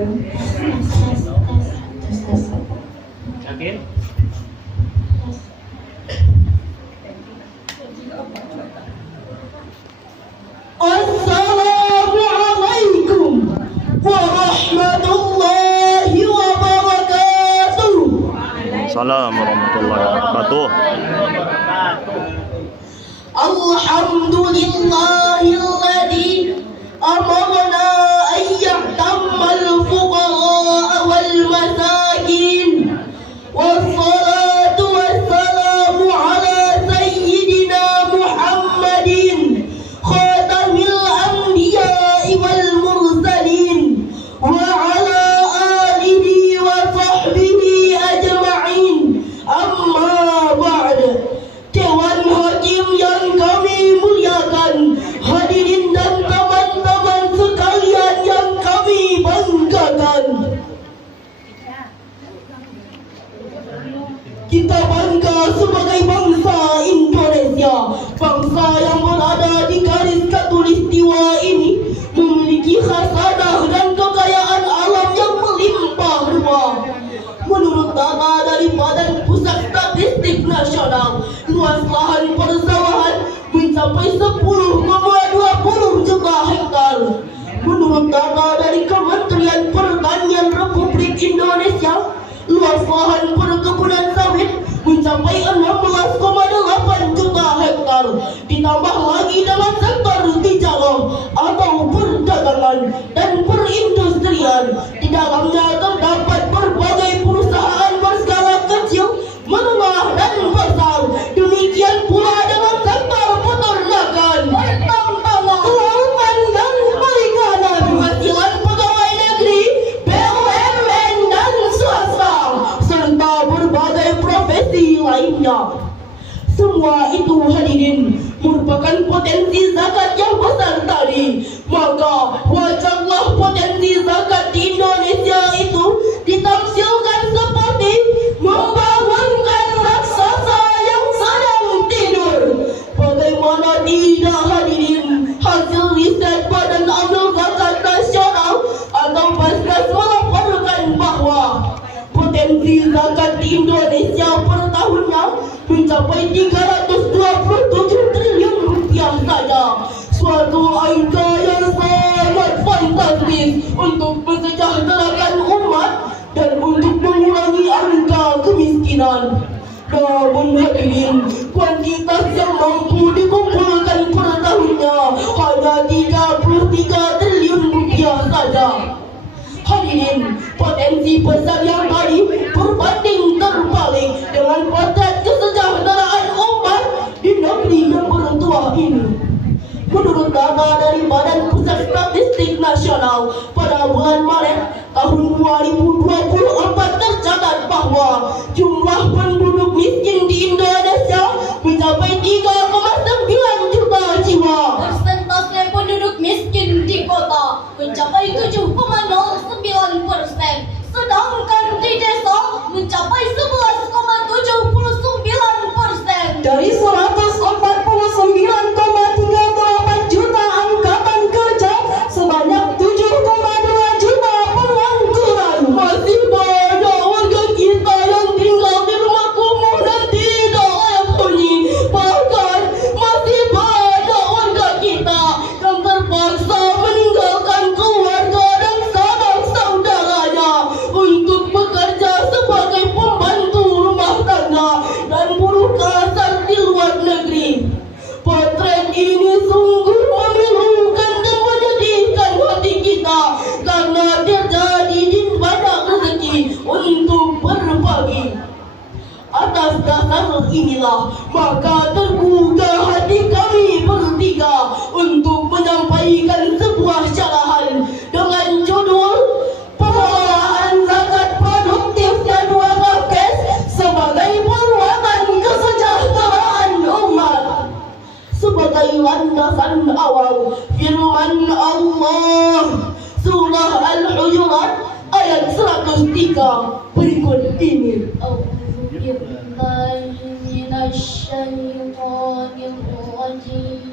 Yakin? Assalamualaikum warahmatullahi wabarakatuh. Assalamualaikum warahmatullahi wabarakatuh. Alhamdulillahilladzi amarna an yahtammal fuqara wal masakin. Wassalatu wassalamu ala sayyidina Muhammadin khatamil anbiya'i wal mursalin wa ala alihi wa sahbihi ajma'in. Amma ba'd. Dewan Hakim yang kami muliakan, hadirin dan teman-teman sekalian yang kami banggakan. Kita bangga sebagai bangsa Indonesia, bangsa yang berada di garis khatulistiwa ini, memiliki khasanah dan kekayaan alam yang melimpah ruah. Menurut data dari Badan Pusat Statistik Nasional, luas lahan persawahan mencapai 10,20 juta hektar. Menurut data dari Kementerian Pertanian Republik Indonesia, luas lahan perkebunan sawit mencapai 16,8 juta hektar. Ditambah lagi dalam sektor dijalog atau perdagangan dan perindustrian, di dalamnya terdapat berbagai perusahaan berskala kecil, menengah dan besar. Demikian pula dengan sektor peternakan, pertambangan, kelautan dan perikanan, penghasilan pegawai negeri, BUMN dan swasta, serta berbagai profesi lainnya. Semua itu, hadirin, merupakan potensi zakat yang besar tadi. Maka wajarlah potensi zakat di Indonesia itu ditafsirkan seperti membangunkan raksasa yang sedang tidur. Bagaimana tidak, hadirin, hasil riset Badan Amil Zakat Nasional atau Basnas melaporkan bahwa potensi zakat di Indonesia per tahunnya mencapai 327 triliun rupiah saja. Suatu angka yang sangat fantastis untuk mensejahterakan umat dan untuk mengurangi angka kemiskinan. Namun hadirin, kuantitas yang mampu dikumpulkan per tahunnya hanya 33 triliun rupiah saja. Hadirin, potensi besar yang tadi berbanding terbalik dengan potret kesejahteraan umat di negeri yang bertuah ini. Menurut data dari Badan Pusat Statistik Nasional, pada bulan Maret tahun 2024 tercatat bahwa jumlah penduduk miskin di Indonesia mencapai 3,9 juta jiwa. Persentase penduduk miskin di kota mencapai 7,09%, sedangkan di desa mencapai 11,79%. Dari 149,38 juta angkatan kerja, sebanyak 7,2 juta pengangguran. Masih banyak warga kita yang tinggal di rumah kumuh dan tidak layak huni. Bahkan masih banyak warga kita yang terpaksa meninggalkan keluarga dan sanak saudaranya untuk bekerja sebagai pembantu rumah tangga dan buruh kasar di luar negeri. Potret ini sungguh memilukan dan menyedihkan hati kita karena terjadi di banyak rezeki untuk berbagi. Atas dasar inilah maka tergugah hati kami bertiga untuk menyampaikan sebuah carahan dengan judul Pengelolaan Zakat Produktif dan Wakaf sebagai penguatan kesejahteraan umat. Sebagai landasan awal, firman Allah surah Al-Hujurat ayat 103 berikut ini. A'udzubillahi minasyaitonir rajim.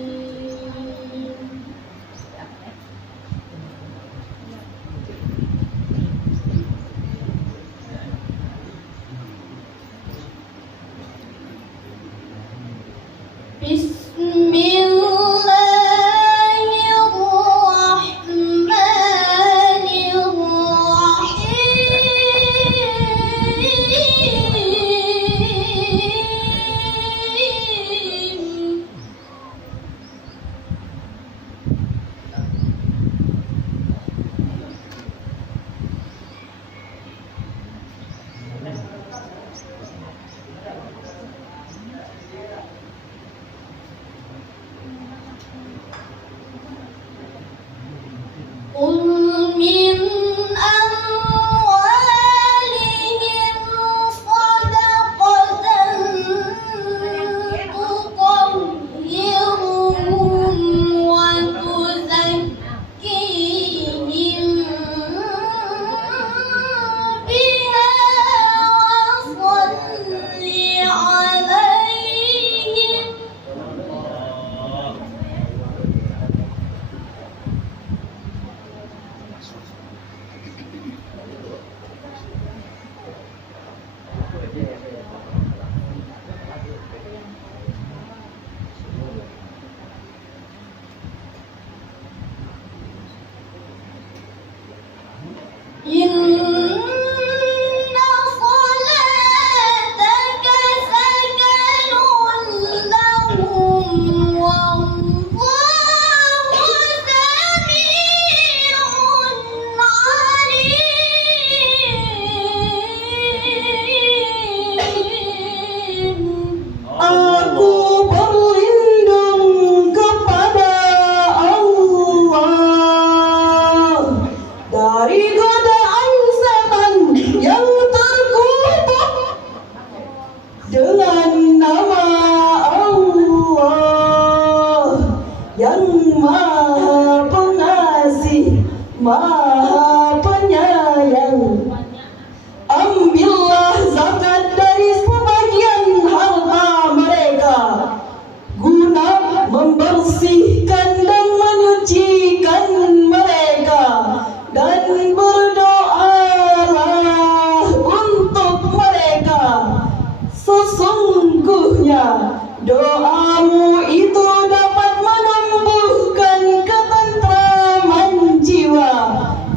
doamu itu dapat menumbuhkan ketentraman jiwa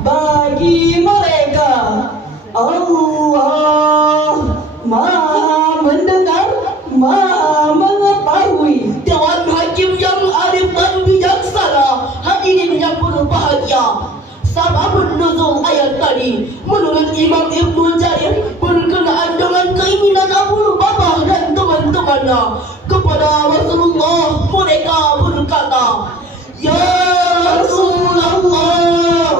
bagi mereka. Allah Maha mendengar, Maha mengetahui. Dewan Hakim yang arif dan bijaksana, hadirin yang berbahagia. Sababun nuzul ayat tadi menurut Imam Ibnu Jarir berkenaan dengan keinginan Abu Bakar dan teman-temannya kepada Rasulullah. Mereka berkata, "Ya Rasulullah,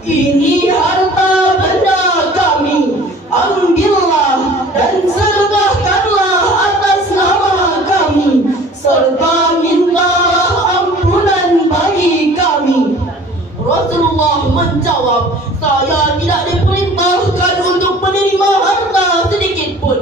ini harta benda kami, ambillah dan sedekahkanlah atas nama kami, serta mintalah ampunan bagi kami." Rasulullah menjawab, "Saya tidak diperintahkan untuk menerima harta sedikit pun."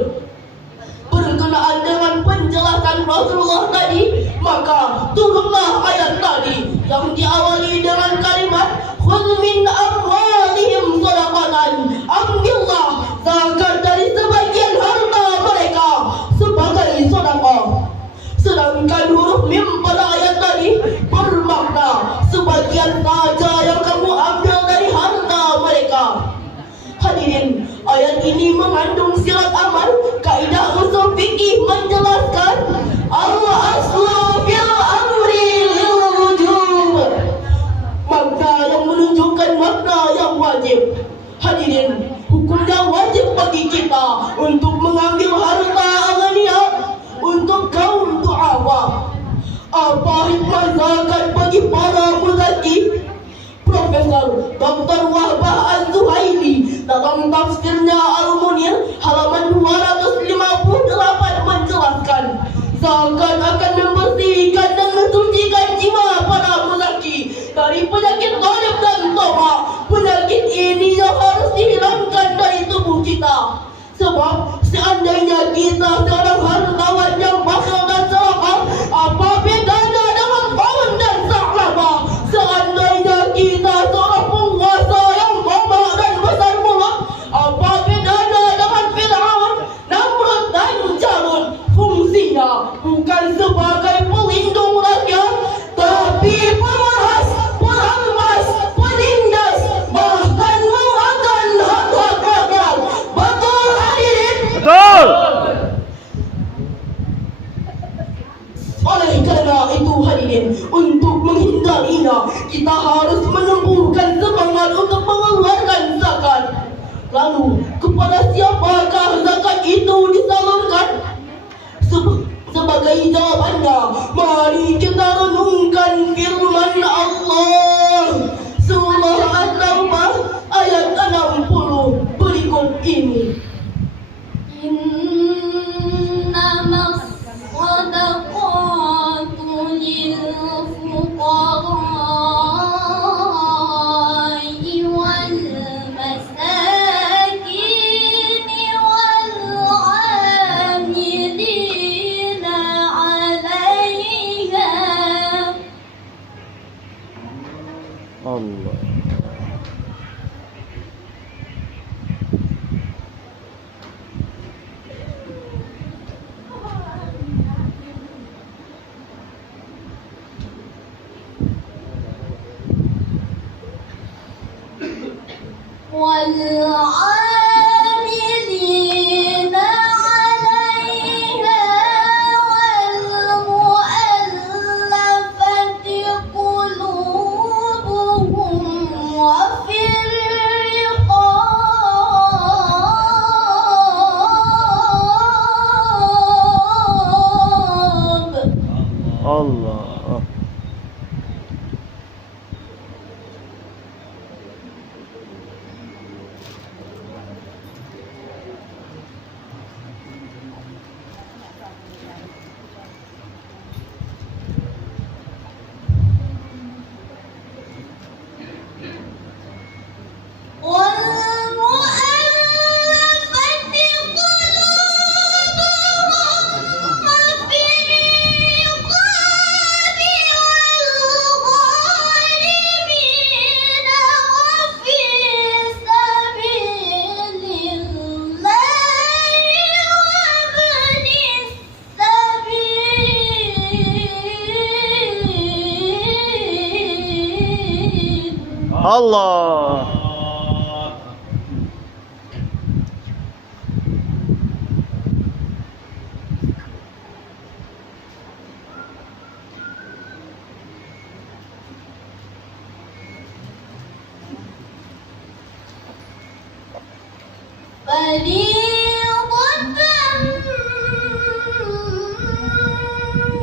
Berkenaan dengan penjelasan Rasulullah tadi, maka turunlah ayat tadi yang diawali dengan kalimat "Khudh min amwalihim shadaqatan", ambillah zakat dari sebagian harta mereka sebagai sedekah. Sedangkan huruf mim pada ayat tadi bermakna sebagian saja yang kamu ambil dari harta mereka. Hadirin, ayat ini mengandung sirat amal. Kaidah usul fikih menjelaskan al-aslu fil amri lil wujub, makna yang menunjukkan makna yang wajib. Hadirin, hukumnya wajib bagi kita untuk mengambil harta aghniyah untuk kaum du'afa. Apa hikmah zakat bagi para muzaki? Profesor Dr. Wahbah Az-Zuhaili dalam tafsirnya Al-Munir halaman 258 menjelaskan, zakat akan membersihkan dan mensucikan jiwa para muzaki dari penyakit ghalib dan tamak. Penyakit ini yang harus dihilangkan dari tubuh kita. Sebab seandainya kita seorang hartawan yang bakhil dan serakah, apa bedanya dengan Qarun dan Sa'labah? Seandainya kita seorang penguasa yang tamak dan besar mulut, apa bedanya dengan Fir'aun, Namrud dan Jarud? Fungsinya bukan sebagai pelindung rakyat, tapi pemeras, perampas, penindas, bahkan memakan hak-hak rakyat. Betul hadirin? Betul. Oleh karena itu hadirin, untuk menghindarinya kita harus menumbuhkan semangat untuk mengeluarkan zakat. Lalu kepada siapakah zakat itu disalurkan? Sebagai jawabannya, mari kita renungkan firman Allah surah At-Taubah ayat 60 berikut ini. Innamas sadaqatu lil fuqara'i wal masakin wal 'amilina 'alaiha Allah. فريضة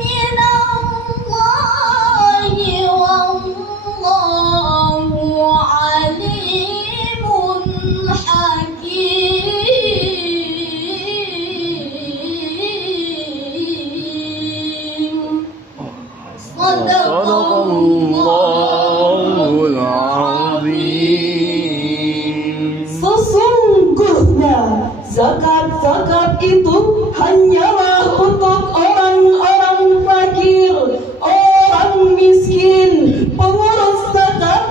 من الله والله عليم حكيم صدق Sadaqallahul azim. Sesungguhnya zakat-zakat itu hanyalah untuk orang-orang fakir, orang miskin, pengurus zakat,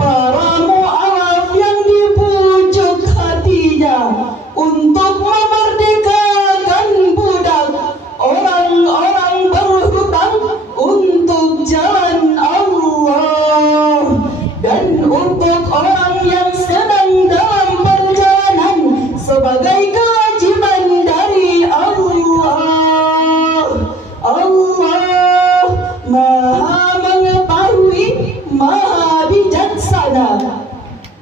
para mu'alaf yang dibujuk hatinya untuk memerdekakan budak, orang-orang berhutang untuk jalan Allah, dan untuk orang yang sedang dalam perjalanan sebagai kewajiban dari Allah. Allah Maha mengetahui, Maha bijaksana,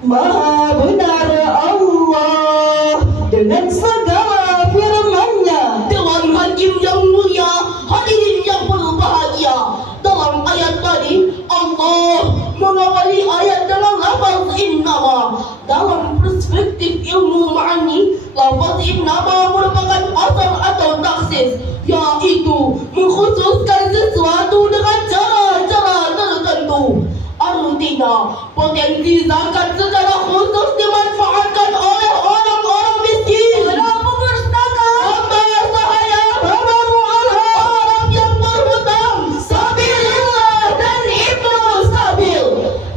Maha benar Allah dengan segala firman-Nya. Dewan Hakim yang mulia, hadirin yang berbahagia. Dalam ayat tadi, Allah mengawali ayat dengan lafaz innama. Dalam perspektif ilmu ma'ani, lafaz innama merupakan asal atau taksis, yaitu mengkhususkan sesuatu dengan cara-cara tertentu. Artinya, potensi zakat secara khusus dimanfaatkan oleh orang-orang miskin, pengurus zakat, hamba sahaya, hamba mu'alaf, orang yang berhutang, sabilillah dan ibnu sabil.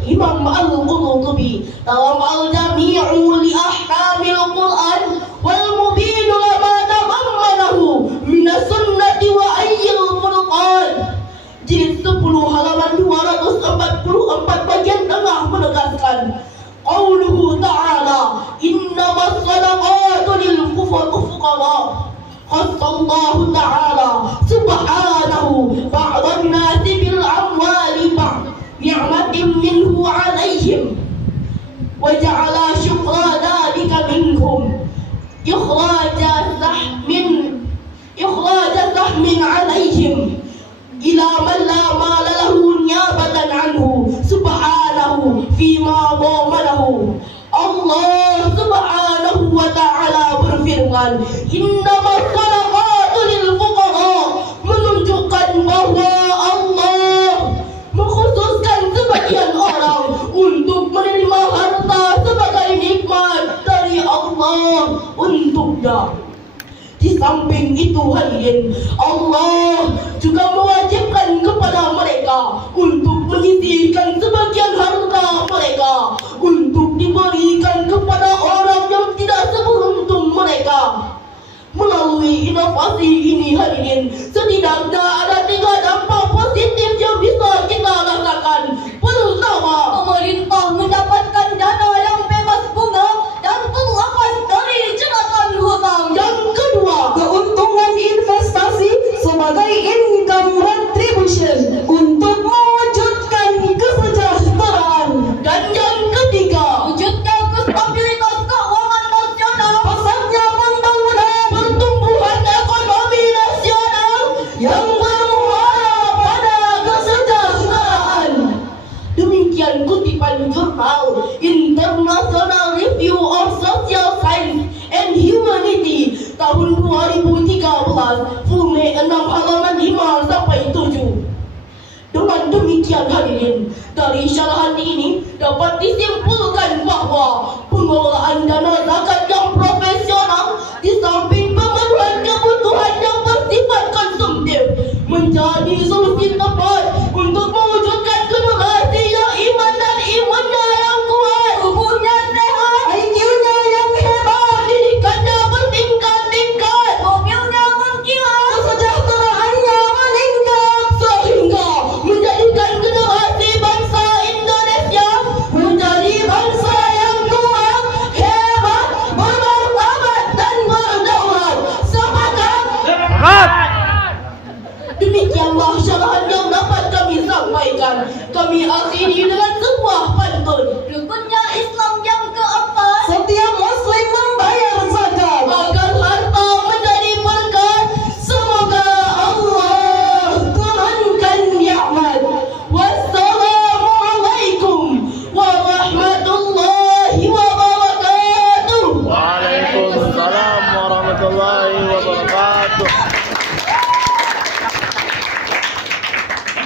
Imam Al-Qurtubi dalam Al-Jami'u li Ahkamil Quran wal Mubin lama tadammanahu min as-sunnati wa ayyil furqan, jilid 10 halaman 244 bagian tengah menegaskan qauluhu ta'ala innamas sadaqatu lil fuqara. Khassallahu ta'ala subhanahu ba'dan nasi bil amwali ba'd ni'matin minhu 'alaihim wa ja'ala syukra dhalika minhum ikhraja sahmin 'alaihim ila man la mala lahu niyabatan anhu subhanahu fima dhamanahu. Allah subhanahu wa ta'ala berfirman, innamas sadaqatu lil fuqara, menunjukkan bahwa Allah mengkhususkan sebagian orang untuk menerima harta sebagai nikmat dari Allah untuknya. Di samping itu hadirin, Allah juga mewajibkan kepada mereka untuk menyisihkan sebagian harta mereka untuk diberikan kepada orang yang tidak seberuntung mereka. Melalui inovasi ini hadirin, setidaknya ada 3 dampak positif yang bisa kita rasakan. Pertama, pemerintah mendapatkan dana yang bebas bunga dan terlepas dari jeratan hutang. yang kedua, Keuntungan investasi sebagai income retribution untuk mewujudkan kesejahteraan. dan yang ketiga, Wujudnya stabilitas keuangan nasional. Pesatnya pembangunan pertumbuhan ekonomi nasional yang bermuara pada kesejahteraan. Demikian kutipan jurnal International Review of Social Science and Humanity tahun 2013, volume 6 halaman 5 sampai 7. Dengan demikian hadirin, dari syarahan ini dapat disimpulkan bahwa pengelolaan dana zakat yang profesional di samping pemenuhan kebutuhan yang bersifat konsumtif menjadi solusi tepat untuk mewujudkan generasi yang iman dan imannya yang kuat, tubuhnya sehat, IQ-nya yang hebat, pendidikannya bertingkat-tingkat, mobilnya mengkilat, kesejahteraannya meningkat, sehingga menjadikan generasi bangsa Indonesia menjadi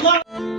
Allah.